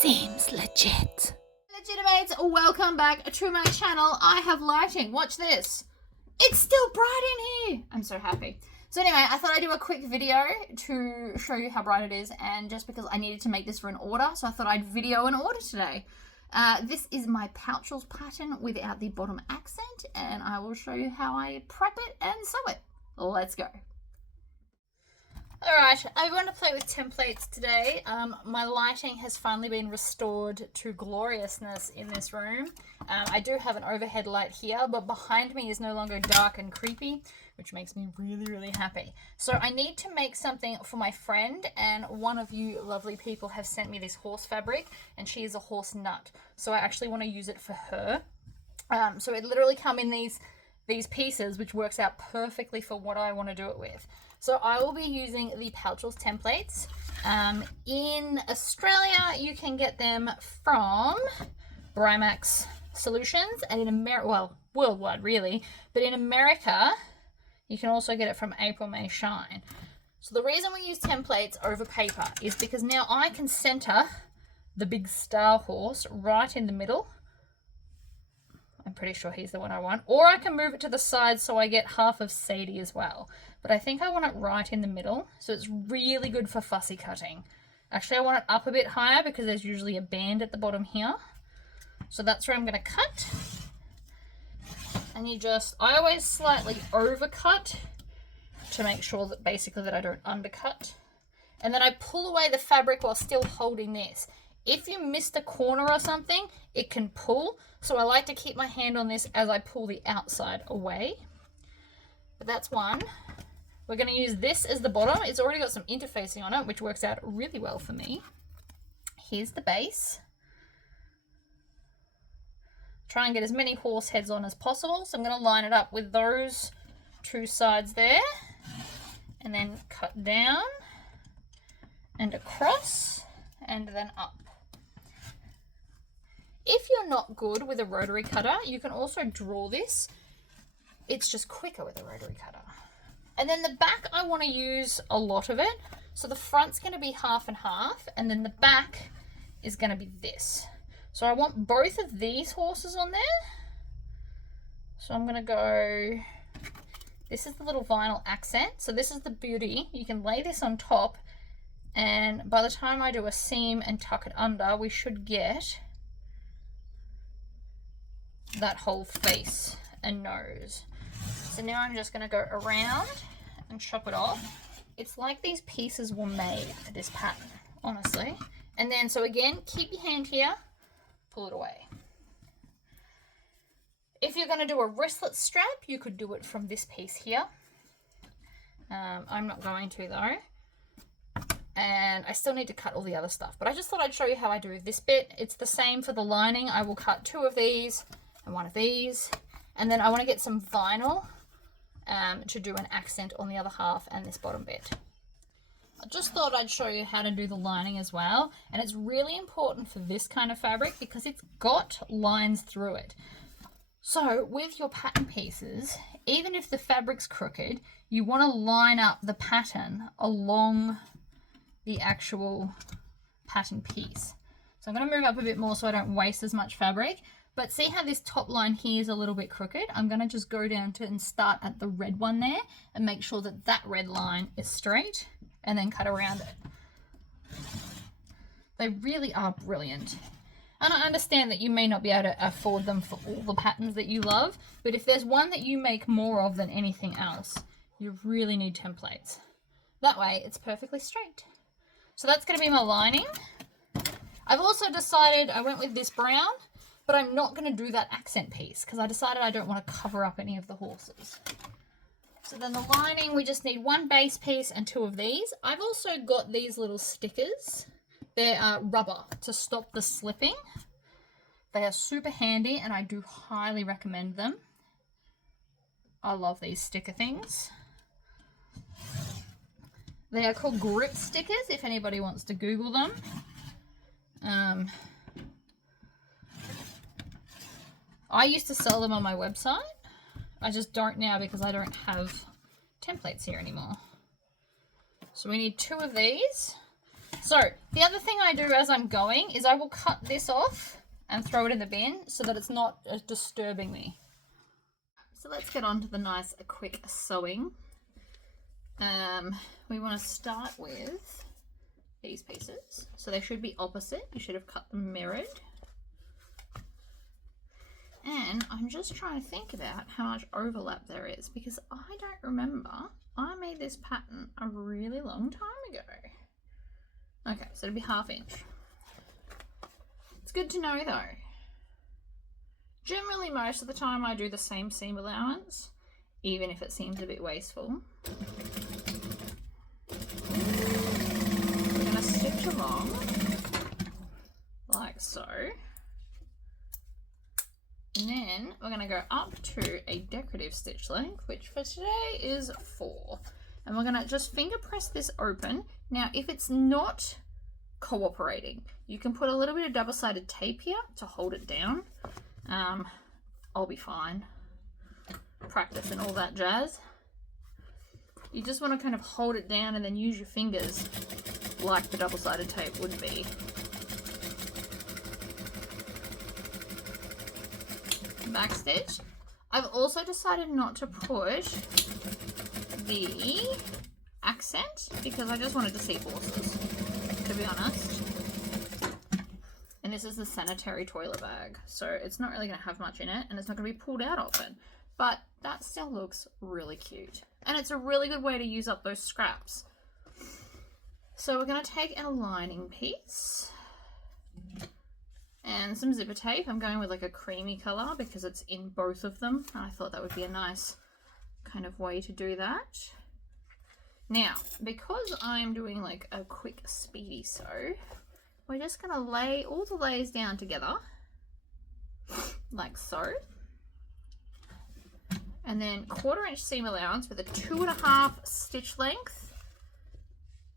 Seems legit. Legitimates, welcome back to my channel. I have lighting. Watch this. It's still bright in here. I'm so happy. So anyway, I thought I'd do a quick video to show you how bright it is, and just because I needed to make this for an order, so I thought I'd video an order today. This is my pouchels pattern without the bottom accent, and I will show you how I prep it and sew it. Let's go. Alright, I want to play with templates today. My lighting has finally been restored to gloriousness in this room. I do have an overhead light here, but behind me is no longer dark and creepy, which makes me really happy. So I need to make something for my friend, and one of you lovely people have sent me this horse fabric, and she is a horse nut. So I actually want to use it for her. So it literally come in these pieces, which works out perfectly for what I want to do it with. So I will be using the pouchels templates. In Australia, you can get them from Brimax Solutions, and in America, well, worldwide really, but in America, you can also get it from April May Shine. So the reason we use templates over paper is because now I can center the big star horse right in the middle. I'm pretty sure he's the one I want. Or I can move it to the side so I get half of Sadie as well. But I think I want it right in the middle, so it's really good for fussy cutting. Actually, I want it up a bit higher because there's usually a band at the bottom here. So that's where I'm going to cut. And I always slightly overcut to make sure that basically that I don't undercut. And then I pull away the fabric while still holding this. If you missed a corner or something, it can pull. So I like to keep my hand on this as I pull the outside away. But that's one. We're going to use this as the bottom. It's already got some interfacing on it, which works out really well for me. Here's the base. Try and get as many horse heads on as possible. So I'm going to line it up with those two sides there. And then cut down and across and then up. If you're not good with a rotary cutter, you can also draw this. It's just quicker with a rotary cutter. And then the back, I want to use a lot of it. So the front's going to be half and half, and then the back is going to be this. So I want both of these horses on there. So I'm going to go, this is the little vinyl accent. So this is the beauty. You can lay this on top, and by the time I do a seam and tuck it under, we should get that whole face and nose. So now I'm just going to go around and chop it off. It's like these pieces were made for this pattern, honestly. And then, so again, keep your hand here, pull it away. If you're going to do a wristlet strap, you could do it from this piece here. I'm not going to though. And I still need to cut all the other stuff, but I just thought I'd show you how I do this bit. It's the same for the lining. I will cut two of these and one of these. And then I want to get some vinyl to do an accent on the other half and this bottom bit. I just thought I'd show you how to do the lining as well. And it's really important for this kind of fabric because it's got lines through it. So with your pattern pieces, even if the fabric's crooked, you want to line up the pattern along the actual pattern piece. So I'm going to move up a bit more so I don't waste as much fabric. But see how this top line here is a little bit crooked? I'm going to just go down to and start at the red one there and make sure that that red line is straight and then cut around it. They really are brilliant. And I understand that you may not be able to afford them for all the patterns that you love, but if there's one that you make more of than anything else, you really need templates. That way it's perfectly straight. So that's going to be my lining. I've also decided I went with this brown, but I'm not going to do that accent piece because I decided I don't want to cover up any of the horses. So then the lining, we just need one base piece and two of these. I've also got these little stickers. They're rubber to stop the slipping. They are super handy and I do highly recommend them. I love these sticker things. They are called grip stickers if anybody wants to Google them. I used to sell them on my website. I just don't now because I don't have templates here anymore. So we need two of these. So the other thing I do as I'm going is I will cut this off and throw it in the bin so that it's not disturbing me. So let's get on to the nice quick sewing. We want to start with these pieces. So they should be opposite. You should have cut them mirrored. And I'm just trying to think about how much overlap there is because I don't remember. I made this pattern a really long time ago. Okay, so it'll be 1/2 inch. It's good to know though. Generally, most of the time I do the same seam allowance, even if it seems a bit wasteful. We're going to stitch along like so. And then we're going to go up to a decorative stitch length, which for today is 4. And we're going to just finger press this open. Now, if it's not cooperating, you can put a little bit of double-sided tape here to hold it down. I'll be fine. Practice and all that jazz. You just want to kind of hold it down and then use your fingers like the double-sided tape would be. Back stitch. I've also decided not to put the accent because I just wanted to see horses, to be honest. And this is the sanitary toilet bag, so it's not really going to have much in it and it's not going to be pulled out often, but that still looks really cute and it's a really good way to use up those scraps. So we're going to take our lining piece and some zipper tape. I'm going with like a creamy color because it's in both of them. I thought that would be a nice kind of way to do that. Now, because I'm doing like a quick speedy sew, we're just going to lay all the layers down together like so. And then 1/4 inch seam allowance with a 2.5 stitch length.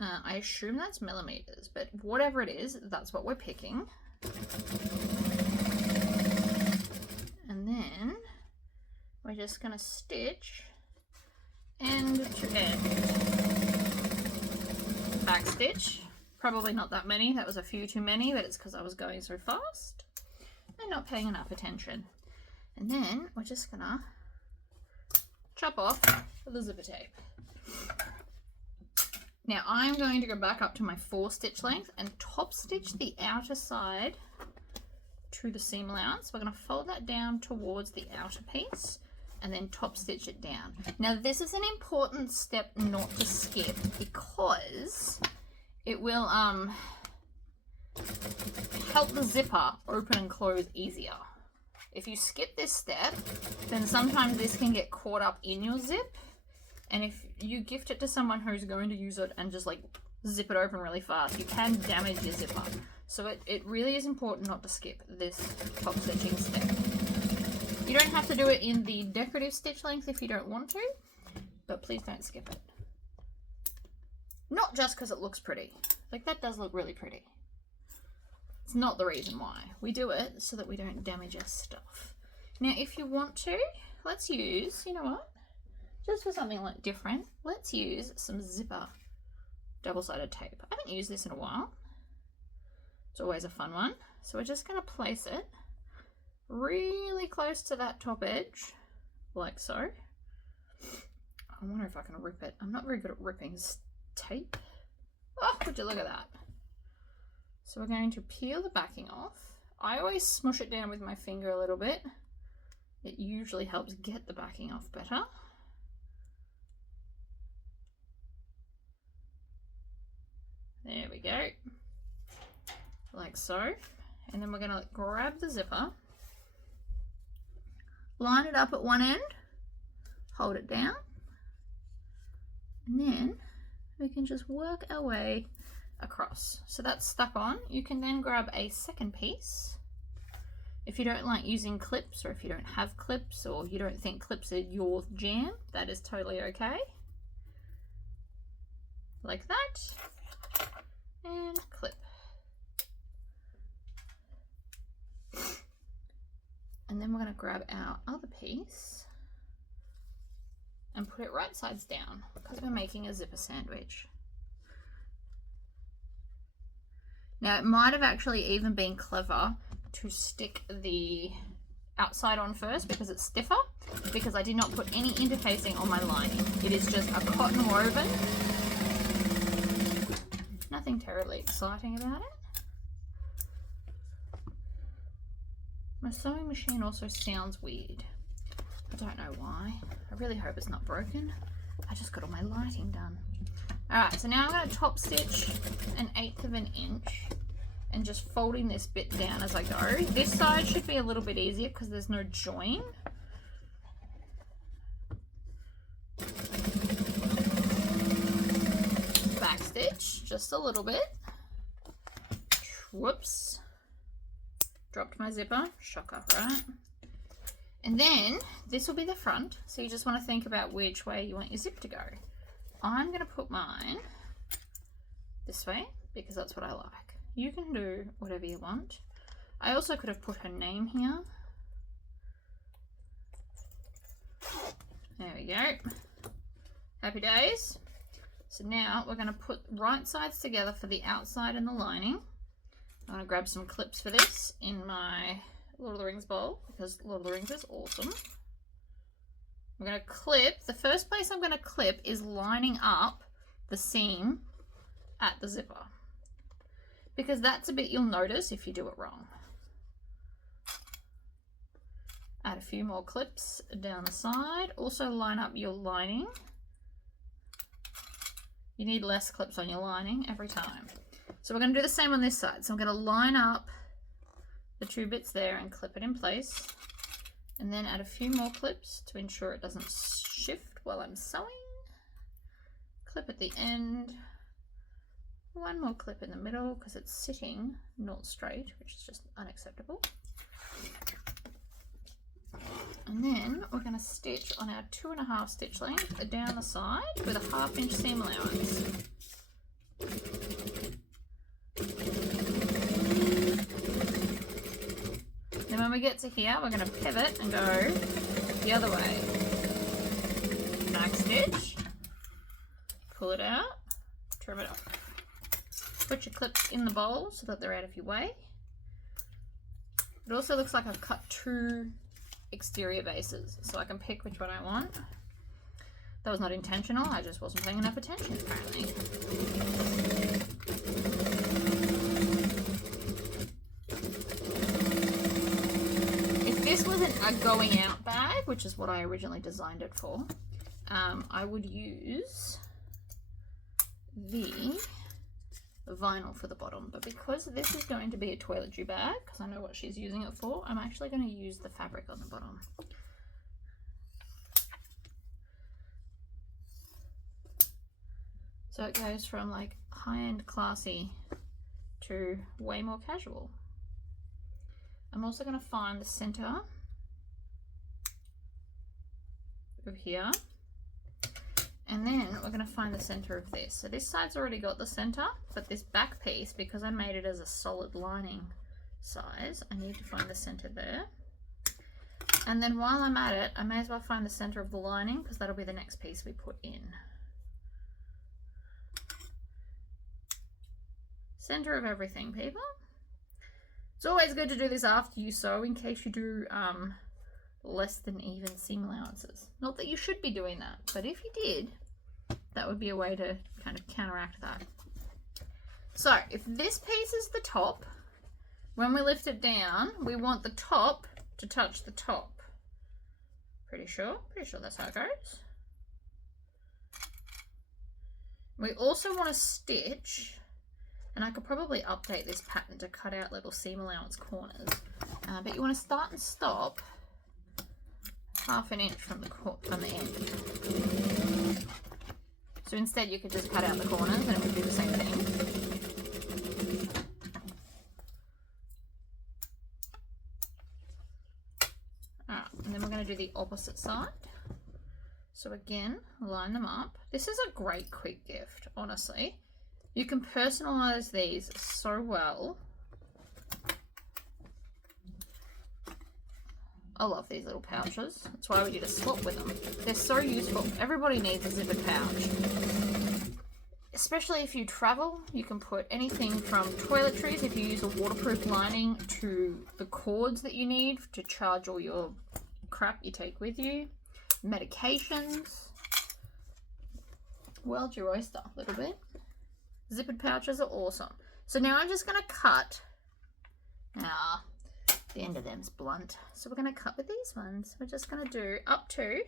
I assume that's millimeters, but whatever it is, that's what we're picking. And then we're just going to stitch end to end. Back stitch, probably not that many, that was a few too many, but it's because I was going so fast and not paying enough attention. And then we're just going to chop off the zipper tape. Now I'm going to go back up to my 4 stitch length and top stitch the outer side to the seam allowance. We're going to fold that down towards the outer piece and then top stitch it down. Now this is an important step not to skip because it will help the zipper open and close easier. If you skip this step, then sometimes this can get caught up in your zip, and if you gift it to someone who's going to use it and just like zip it open really fast, you can damage your zipper. So it really is important not to skip this top stitching step. You don't have to do it in the decorative stitch length if you don't want to, but please don't skip it. Not just because it looks pretty. Like, that does look really pretty. It's not the reason why. We do it so that we don't damage our stuff. Now, if you want to, let's use, you know what? Just for something like different, let's use some zipper double-sided tape. I haven't used this in a while. It's always a fun one. So we're just going to place it really close to that top edge, like so. I wonder if I can rip it. I'm not very good at ripping tape. Oh, would you look at that? So we're going to peel the backing off. I always smush it down with my finger a little bit. It usually helps get the backing off better. There we go. Like so. And then we're going to grab the zipper, line it up at one end, hold it down, and then we can just work our way across. So that's stuck on. You can then grab a second piece. If you don't like using clips, or if you don't have clips, or you don't think clips are your jam, that is totally okay. Like that. And clip. And then we're going to grab our other piece and put it right sides down because we're making a zipper sandwich. Now, it might have actually even been clever to stick the outside on first because it's stiffer, because I did not put any interfacing on my lining. It is just a cotton woven. Nothing terribly exciting about it. My sewing machine also sounds weird. I don't know why. I really hope it's not broken. I just got all my lighting done. Alright, so now I'm going to top stitch 1/8 of an inch and just folding this bit down as I go. This side should be a little bit easier because there's no join. Back stitch just a little bit. Whoops. Dropped my zipper. Shocker, right? And then this will be the front. So you just want to think about which way you want your zip to go. I'm going to put mine this way because that's what I like. You can do whatever you want. I also could have put her name here. There we go. Happy days. So now we're going to put right sides together for the outside and the lining. I'm going to grab some clips for this in my Lord of the Rings bowl because Lord of the Rings is awesome. I'm going to clip. The first place I'm going to clip is lining up the seam at the zipper, because that's a bit you'll notice if you do it wrong. Add a few more clips down the side. Also line up your lining. You need less clips on your lining every time. So we're going to do the same on this side. So I'm going to line up the two bits there and clip it in place. And then add a few more clips to ensure it doesn't shift while I'm sewing. Clip at the end. One more clip in the middle because it's sitting not straight, which is just unacceptable. And then we're going to stitch on our 2.5 stitch length down the side with a 1/2 inch seam allowance. Then when we get to here, we're going to pivot and go the other way. Back stitch, pull it out, trim it off. Put your clips in the bowl so that they're out of your way. It also looks like I've cut 2 exterior bases, so I can pick which one I want. That was not intentional, I just wasn't paying enough attention apparently. If this wasn't a going out bag, which is what I originally designed it for, I would use the vinyl for the bottom, but because this is going to be a toiletry bag, because I know what she's using it for, I'm actually going to use the fabric on the bottom. So it goes from like high-end classy to way more casual. I'm also going to find the center of here. And then we're going to find the center of this. So this side's already got the center, but this back piece, because I made it as a solid lining size, I need to find the center there. And then while I'm at it, I may as well find the center of the lining because that'll be the next piece we put in. Center of everything, people. It's always good to do this after you sew in case you do less than even seam allowances. Not that you should be doing that, but if you did, that would be a way to kind of counteract that. So if this piece is the top, when we lift it down, we want the top to touch the top. Pretty sure that's how it goes. We also want to stitch, and I could probably update this pattern to cut out little seam allowance corners, but you want to start and stop 1/2 inch from the end. So instead you could just cut out the corners and it would do the same thing. Alright, and then we're going to do the opposite side. So again, line them up. This is a great quick gift, honestly. You can personalize these so well. I love these little pouches. That's why we did a swap with them. They're so useful. Everybody needs a zippered pouch. especially if you travel, you can put anything from toiletries, if you use a waterproof lining, to the cords that you need to charge all your crap you take with you, medications. Weld your oyster a little bit. Zippered pouches are awesome. So now I'm just going to cut. The end of them's blunt. So we're going to cut with these ones. We're just going to do up to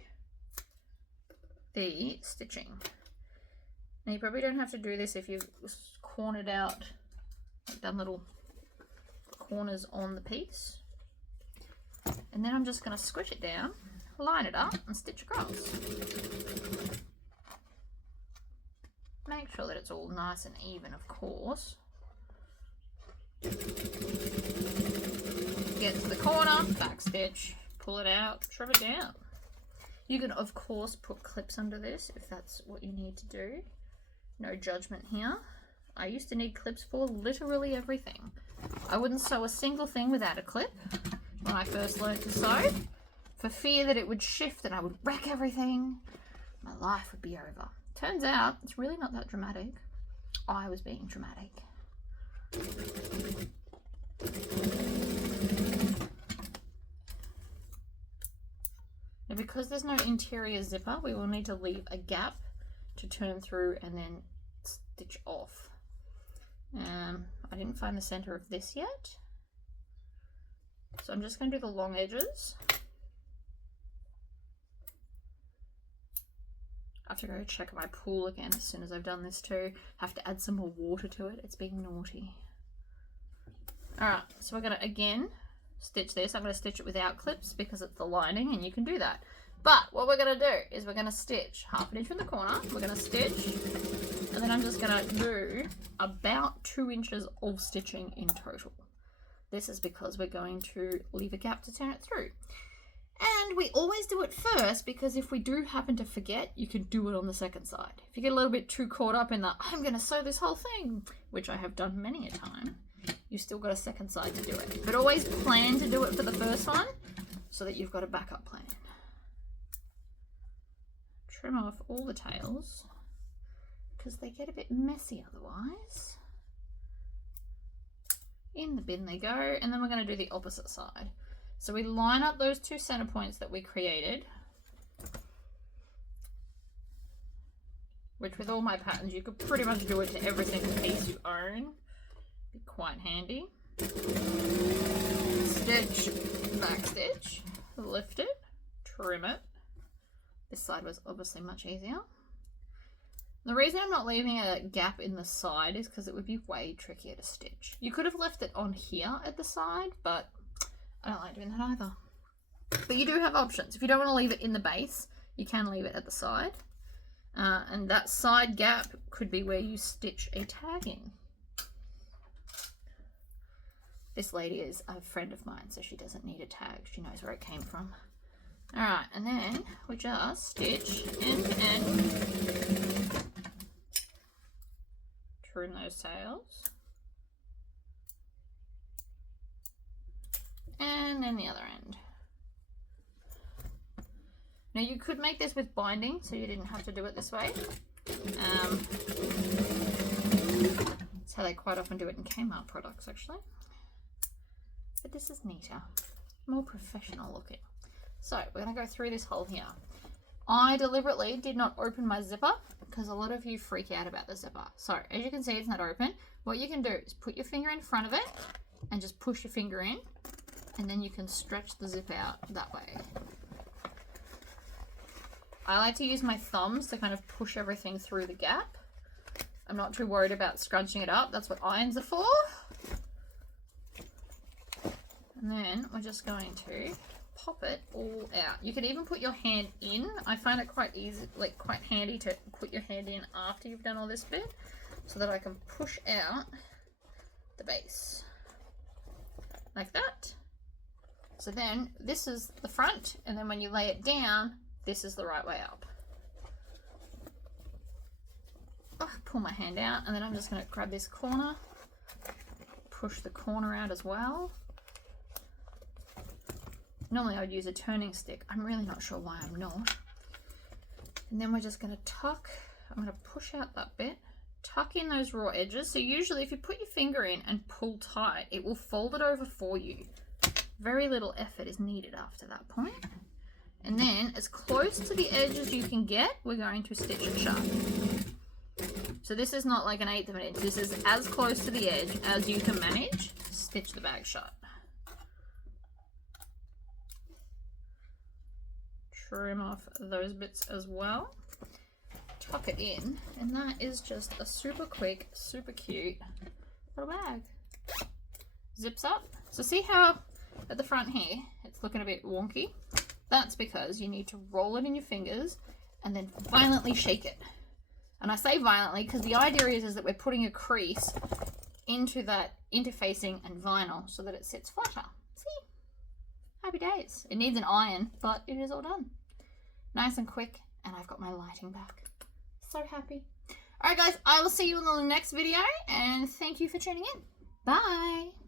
the stitching. Now you probably don't have to do this if you've cornered out, like done little corners on the piece. And then I'm just going to squish it down, line it up and stitch across. Make sure that it's all nice and even, of course. Get to the corner, back stitch, pull it out, trim it down. You can of course put clips under this if that's what you need to do. No judgment here. I used to need clips for literally everything. I wouldn't sew a single thing without a clip when I first learned to sew, for fear that it would shift and I would wreck everything. My life would be over. Turns out it's really not that dramatic. I was being dramatic. Now, because there's no interior zipper, we will need to leave a gap to turn through and then stitch off. I didn't find the center of this yet, so I'm just going to do the long edges. I have to go check my pool again as soon as I've done this too. Have to add some more water to it. It's being naughty. Alright, so we're going to again stitch this. I'm going to stitch it without clips because it's the lining and you can do that. But what we're going to do is we're going to stitch half an inch from the corner. We're going to stitch, and then I'm just going to do about 2 inches of stitching in total. This is because we're going to leave a gap to turn it through. And we always do it first because if we do happen to forget, you can do it on the second side. If you get a little bit too caught up in the, I'm going to sew this whole thing, which I have done many a time, you've still got a second side to do it. But always plan to do it for the first one so that you've got a backup plan. Trim off all the tails because they get a bit messy otherwise. In the bin they go, and then we're going to do the opposite side. So we line up those 2 center points that we created, which with all my patterns you could pretty much do it to every single piece you own. Be quite handy. Stitch, back stitch, lift it, trim it. This side was obviously much easier. The reason I'm not leaving a gap in the side is because it would be way trickier to stitch. You could have left it on here at the side, but I don't like doing that either. But you do have options. If you don't want to leave it in the base, you can leave it at the side. And that side gap could be where you stitch a tag in. This lady is a friend of mine, so she doesn't need a tag. She knows where it came from. Alright, and then we just stitch end to end. Trim those tails. And then the other end. Now you could make this with binding, so you didn't have to do it this way. That's how they quite often do it in Kmart products, actually. But this is neater, more professional looking. So we're going to go through this hole here. I deliberately did not open my zipper because a lot of you freak out about the zipper. So as you can see, it's not open. What you can do is put your finger in front of it and just push your finger in, and then you can stretch the zip out that way. I like to use my thumbs to kind of push everything through the gap. I'm not too worried about scrunching it up. That's what irons are for. And then we're just going to pop it all out. You can even put your hand in. I find it quite easy, like quite handy to put your hand in after you've done all this bit so that I can push out the base like that. So then this is the front, and then when you lay it down, this is the right way up. Pull my hand out, and then I'm just going to grab this corner, push the corner out as well. Normally I would use a turning stick. I'm really not sure why I'm not. And then we're just going to tuck. I'm going to push out that bit, tuck in those raw edges. So usually if you put your finger in and pull tight, it will fold it over for you. Very little effort is needed after that point. And then as close to the edge as you can get, we're going to stitch it shut. So this is not like an 1/8 of an inch. This is as close to the edge as you can manage. Stitch the bag shut. Trim off those bits as well. Tuck it in, and that is just a super quick, super cute little bag. Zips up. So see how at the front here it's looking a bit wonky? That's because you need to roll it in your fingers and then violently shake it. And I say violently because the idea is that we're putting a crease into that interfacing and vinyl so that it sits flatter. See? Happy days. It needs an iron, but it is all done. Nice and quick, and I've got my lighting back. So happy. Alright guys, I will see you in the next video, and thank you for tuning in. Bye!